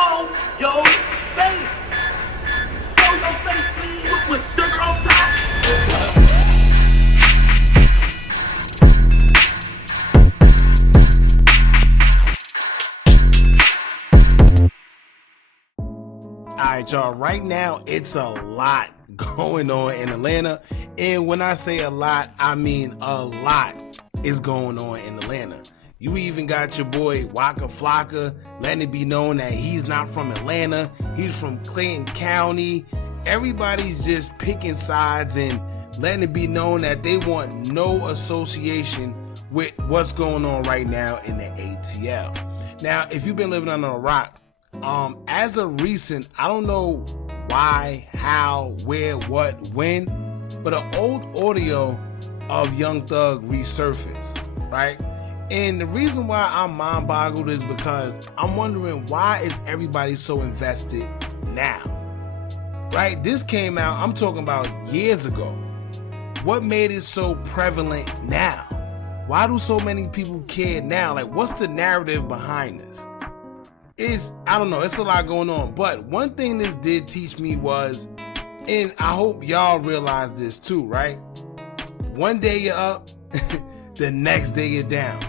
show your face. Show your face, please, with sugar on top. Alright, y'all, right now it's a lot going on in Atlanta, and when I say a lot, I mean a lot is going on in Atlanta. You even got your boy Waka Flocka letting it be known that he's not from Atlanta, he's from Clayton County. Everybody's just picking sides and letting it be known that they want no association with what's going on right now in the ATL. Now, if you've been living under a rock, as of recent, I don't know why, how, where, what, when, but an old audio of Young Thug resurfaced, right? And the reason why I'm mind boggled is because I'm wondering, why is everybody so invested now? Right? This came out, I'm talking about years ago. What made it so prevalent now? Why do so many people care now? Like, what's the narrative behind this? I don't know, it's a lot going on. But one thing this did teach me was, and I hope y'all realize this too, right? One day you're up, the next day you're down.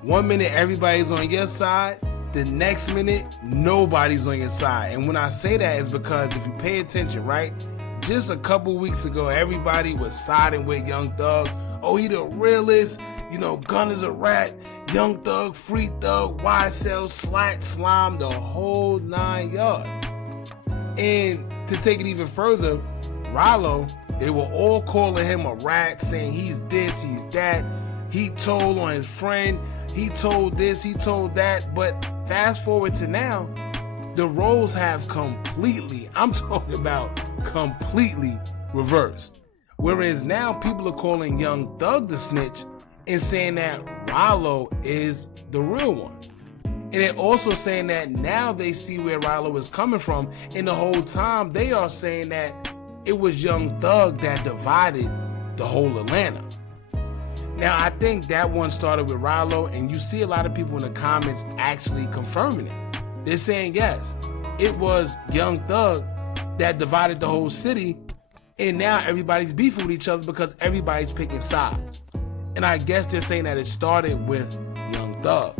1 minute everybody's on your side, the next minute nobody's on your side. And when I say that is because if you pay attention, right? Just a couple weeks ago, everybody was siding with Young Thug. Oh, he the realest, you know, Gun is a rat, Young Thug, Free Thug, YSL, Slat, Slime, the whole 9 yards. And to take it even further, Ralo, they were all calling him a rat, saying he's this, he's that. He told on his friend, he told this, he told that. But fast forward to now, the roles have completely, I'm talking about completely reversed. Whereas now people are calling Young Thug the snitch and saying that Ralo is the real one. And they're also saying that now they see where Ralo is coming from, and the whole time they are saying that it was Young Thug that divided the whole Atlanta. Now, I think that one started with Ralo, and you see a lot of people in the comments actually confirming it. They're saying, yes, it was Young Thug that divided the whole city, and now everybody's beefing with each other because everybody's picking sides. And I guess they're saying that it started with Young Thug.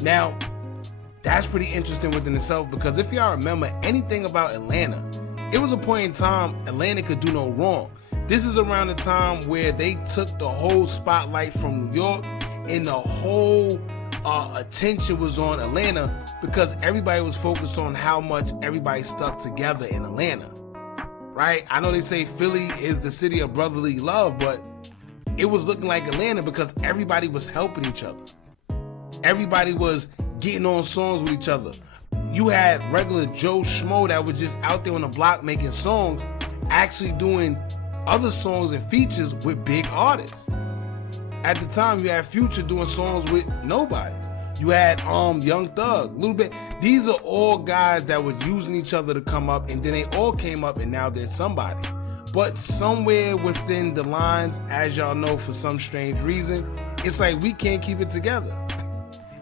Now, that's pretty interesting within itself, because if y'all remember anything about Atlanta, it was a point in time Atlanta could do no wrong. This is around the time where they took the whole spotlight from New York, and the whole attention was on Atlanta because everybody was focused on how much everybody stuck together in Atlanta, right? I know they say Philly is the city of brotherly love, but it was looking like Atlanta because everybody was helping each other. Everybody was getting on songs with each other. You had regular Joe Schmo that was just out there on the block making songs, actually doing other songs and features with big artists. At the time, you had Future doing songs with nobodies. You had Young Thug, a little bit. These are all guys that were using each other to come up, and then they all came up, and now they're somebody. But somewhere within the lines, as y'all know, for some strange reason, it's like we can't keep it together.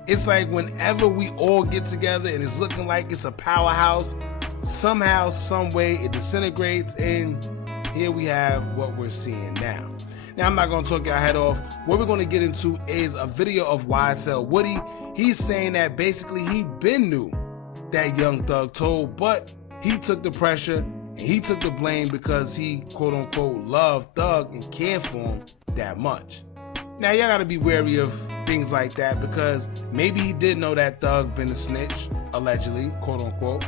It's like whenever we all get together and it's looking like it's a powerhouse, somehow, some way it disintegrates, and here we have what we're seeing now. Now, I'm not going to talk your head off. What we're going to get into is a video of YSL Woody. He's saying that basically he been knew that Young Thug told, but he took the pressure and he took the blame because he, quote unquote, loved Thug and cared for him that much. Now, y'all got to be wary of things like that, because maybe he did know that Thug been a snitch, allegedly, quote unquote.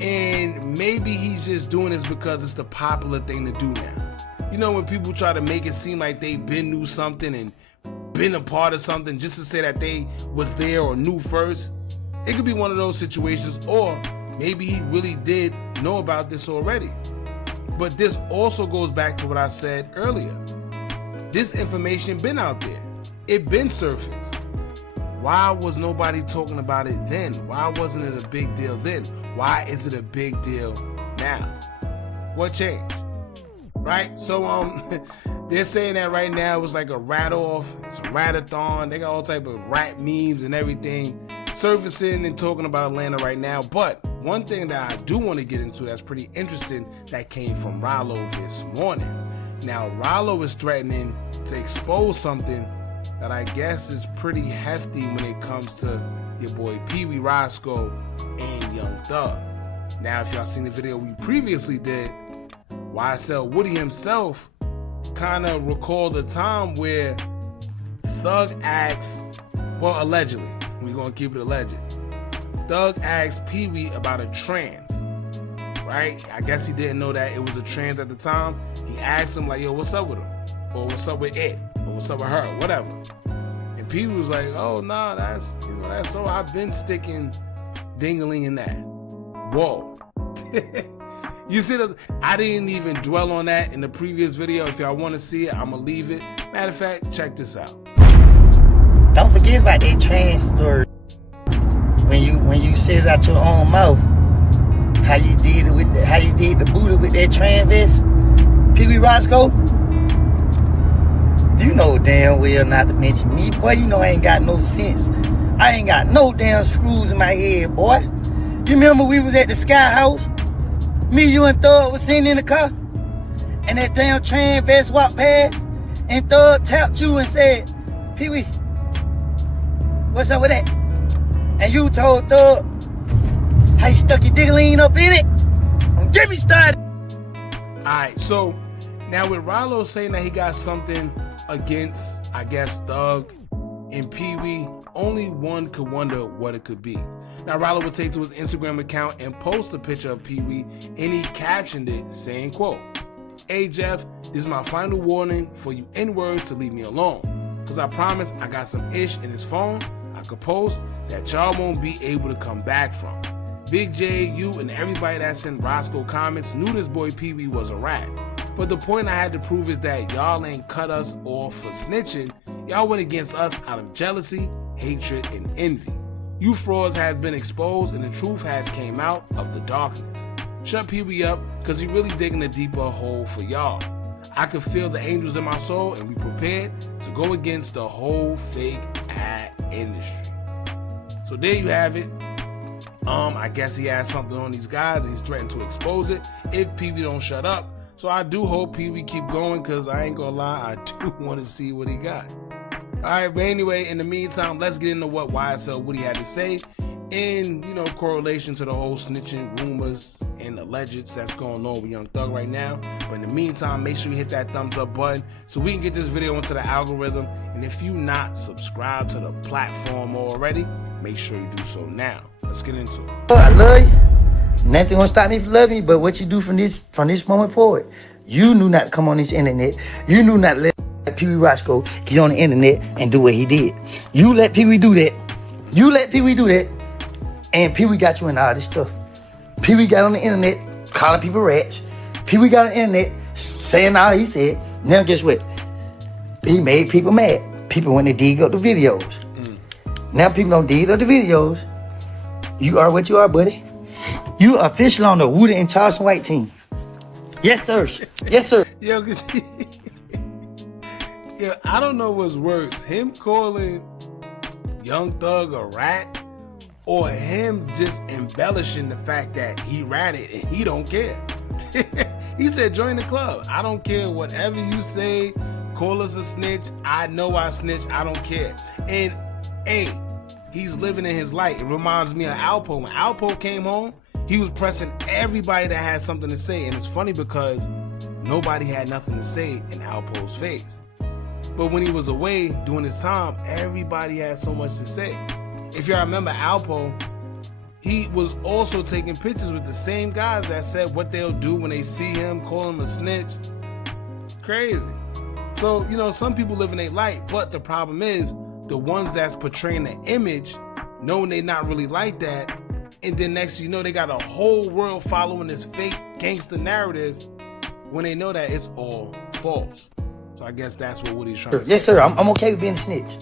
And maybe he's just doing this because it's the popular thing to do now. You know, when people try to make it seem like they been knew something and been a part of something just to say that they was there or knew first, it could be one of those situations, or maybe he really did know about this already. But this also goes back to what I said earlier. This information been out there. It been surfaced. Why was nobody talking about it then? Why wasn't it a big deal then? Why is it a big deal now? What changed? Right? So they're saying that right now it was like a rat off, it's a rat-a-thon. They got all type of rat memes and everything. surfacing and talking about Atlanta right now. But one thing that I do want to get into that's pretty interesting that came from Ralo this morning. Now, Ralo is threatening to expose something that I guess is pretty hefty when it comes to your boy Peewee, Roscoe, and Young Thug. Now, if y'all seen the video we previously did, YSL Woody himself kind of recalled a time where Thug asked, well, allegedly, we're going to keep it alleged, Thug asked Peewee about a trans, right? I guess he didn't know that it was a trans at the time. He asked him like, yo, what's up with him? Or what's up with it? Or what's up with her? Whatever. And Peewee was like, oh, nah, that's so I've been sticking dingling in that. Whoa. You see, I didn't even dwell on that in the previous video. If y'all want to see it, I'm going to leave it. Matter of fact, check this out. Don't forget about that trans story. When you said it out your own mouth, how you did the booty with that trans vest, Peewee Roscoe. You know damn well not to mention me, boy. You know I ain't got no sense. I ain't got no damn screws in my head, boy. You remember we was at the Sky House? Me, you, and Thug was sitting in the car, and that damn trans vest walked past, and Thug tapped you and said, Peewee, what's up with that? And you told Thug how you stuck your diggling up in it. Don't get me started. Alright, so now with Ralo saying that he got something against, I guess, Thug and Peewee, only one could wonder what it could be. Now, Ralo would take to his Instagram account and post a picture of Peewee, and he captioned it saying, quote, "Hey Jeff, this is my final warning for you N-words to leave me alone. Cause I promise I got some ish in his phone I could post that y'all won't be able to come back from. Big J, you, and everybody that sent Roscoe comments knew this boy Peewee was a rat. But the point I had to prove is that y'all ain't cut us off for snitching. Y'all went against us out of jealousy, hatred, and envy. You frauds has been exposed and the truth has came out of the darkness. Shut Peewee up, cause he really digging a deeper hole for y'all. I could feel the angels in my soul and we prepared to go against the whole fake ad industry." So there you have it. I guess he has something on these guys and he's threatened to expose it if Peewee don't shut up. So I do hope Peewee keep going, cause I ain't gonna lie, I do want to see what he got. Alright, but anyway, in the meantime, let's get into what YSL Woody had to say in, correlation to the whole snitching rumors and allegeds that's going on with Young Thug right now. But in the meantime, make sure you hit that thumbs up button so we can get this video into the algorithm. And if you not subscribed to the platform already, make sure you do so now. Let's get into it. I love you. Nothing gonna stop me from loving you, but what you do from this moment forward. You knew not to come on this internet. You knew not to let Peewee Roscoe get on the internet and do what he did. You let Peewee do that. And Peewee got you in all this stuff. Peewee got on the internet calling people rats. Peewee got on the internet saying all he said. Now guess what? He made people mad. People when they dig up the videos. Now people don't dig up the videos. You are what you are, buddy. You are official on the Woody and Charleston White team. Yes, sir. Yes, sir. Yo, I don't know what's worse, him calling Young Thug a rat or him just embellishing the fact that he ratted and he don't care. He said, join the club. I don't care whatever you say. Call us a snitch. I know I snitch. I don't care. And hey, he's living in his light. It reminds me of Alpo. When Alpo came home, he was pressing everybody that had something to say. And it's funny because nobody had nothing to say in Alpo's face. But when he was away doing his time, everybody had so much to say. If y'all remember Alpo, he was also taking pictures with the same guys that said what they'll do when they see him, call him a snitch. Crazy. So, some people live in their light, but the problem is the ones that's portraying the image, knowing they not really like that, and then next thing you know, they got a whole world following this fake gangster narrative when they know that it's all false. So I guess that's what Woody's trying to say. Yes, sir. I'm okay with being a snitch.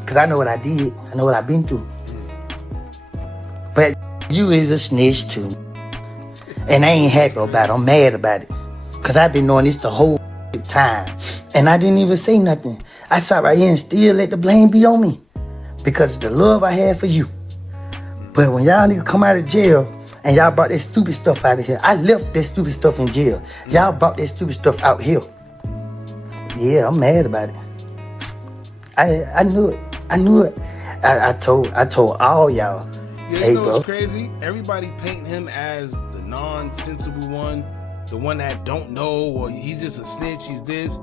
Because I know what I did. I know what I've been through. But you is a snitch too. And I ain't happy about it. I'm mad about it. Because I've been knowing this the whole time. And I didn't even say nothing. I sat right here and still let the blame be on me. Because of the love I had for you. But when y'all niggas come out of jail and y'all brought that stupid stuff out of here, I left that stupid stuff in jail. Y'all brought that stupid stuff out here. Yeah, I'm mad about it. I knew it. I knew it. I told all y'all. Yeah, hey, you know bro. what's crazy? Everybody paint him as the non-sensible one, the one that don't know, or he's just a snitch, he's this.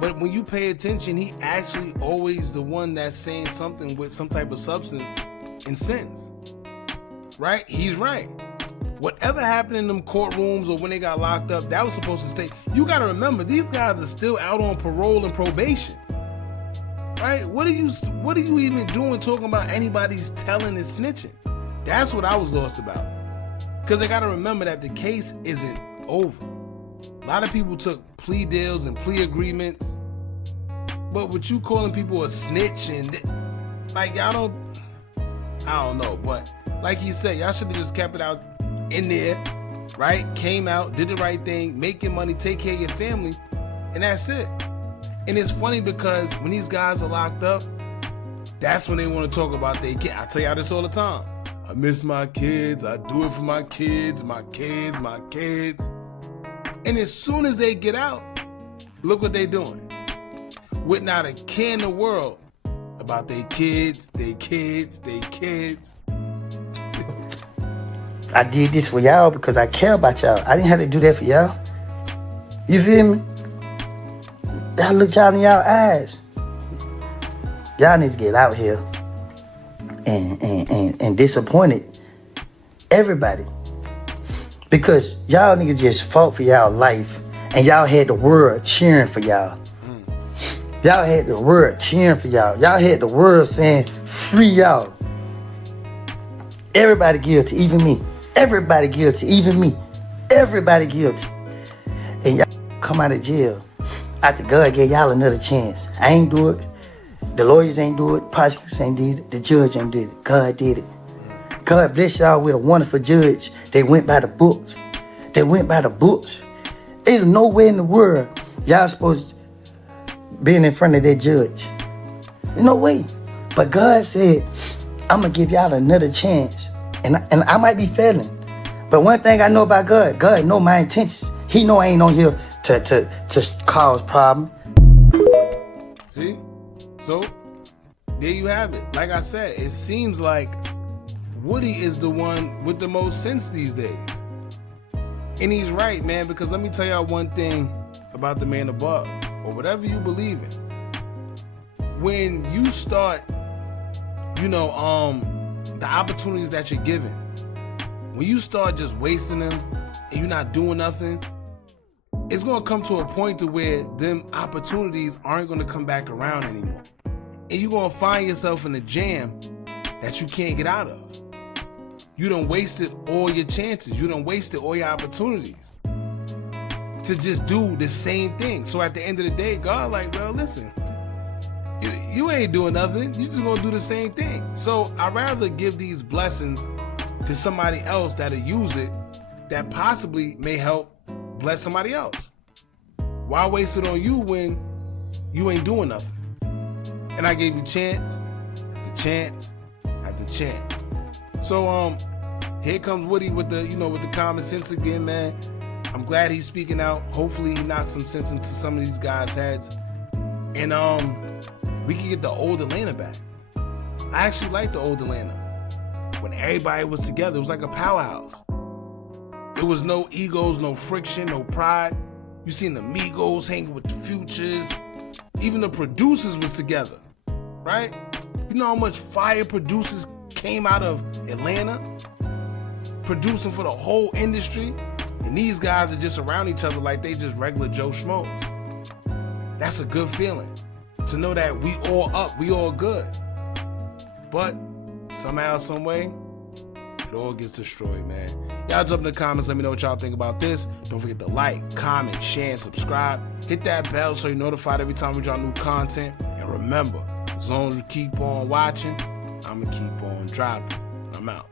But when you pay attention, he actually always the one that's saying something with some type of substance and sense. Right? He's right. Whatever happened in them courtrooms or when they got locked up, that was supposed to stay. You got to remember, these guys are still out on parole and probation. Right? What are you even doing talking about anybody's telling and snitching? That's what I was lost about. Because they got to remember that the case isn't over. A lot of people took plea deals and plea agreements. But what you calling people a snitch and like I don't know. But like he said, y'all should have just kept it out in there, right? Came out, did the right thing, make your money, take care of your family, and that's it. And it's funny because when these guys are locked up, that's when they want to talk about their kids. I tell y'all this all the time. I miss my kids. I do it for my kids, my kids, my kids. And as soon as they get out, look what they doing. With not a care in the world about their kids, their kids, their kids. I did this for y'all because I care about y'all. I didn't have to do that for y'all. You feel me? I looked y'all in y'all eyes. Y'all need to get out here and disappointed everybody. Because y'all niggas just fought for y'all life and y'all had the world cheering for y'all. Y'all had the world cheering for y'all. Y'all had the world saying, free y'all. Everybody guilty, even me. Everybody guilty, even me. Everybody guilty. And y'all come out of jail after God gave y'all another chance. I ain't do it. The lawyers ain't do it. Prosecutors ain't did it. The judge ain't did it. God did it. God bless y'all with a wonderful judge. They went by the books. They went by the books. There's nowhere in the world y'all supposed to be in front of that judge. No way. But God said, I'm going to give y'all another chance. And I might be failing. But one thing I know about God, God know my intentions. He know I ain't on here to cause problem. See? So, there you have it. Like I said, it seems like Woody is the one with the most sense these days. And he's right, man, because let me tell y'all one thing about the man above, or whatever you believe in. When you start, the opportunities that you're given, when you start just wasting them and you're not doing nothing, it's going to come to a point to where them opportunities aren't going to come back around anymore. And you're going to find yourself in a jam that you can't get out of. You done wasted all your chances. You done wasted all your opportunities to just do the same thing. So at the end of the day, God like, well, listen, you ain't doing nothing. You just gonna do the same thing. So I'd rather give these blessings to somebody else that'll use it, that possibly may help bless somebody else. Why waste it on you when you ain't doing nothing? And I gave you chance after chance after chance. So here comes Woody with the common sense again, man. I'm glad he's speaking out. Hopefully he knocks some sense into some of these guys' heads. And we can get the old Atlanta back. I actually like the old Atlanta. When everybody was together, it was like a powerhouse. There was no egos, no friction, no pride. You seen the Migos hanging with the Futures. Even the producers was together, right? You know how much fire producers came out of Atlanta? Producing for the whole industry. And these guys are just around each other like they just regular Joe Schmoes. That's a good feeling. To know that we all up, we all good. But somehow, some way, it all gets destroyed, man. Y'all jump in the comments, let me know what y'all think about this. Don't forget to like, comment, share, and subscribe. Hit that bell so you're notified every time we drop new content. And remember, as long as you keep on watching, I'm gonna keep on dropping. I'm out.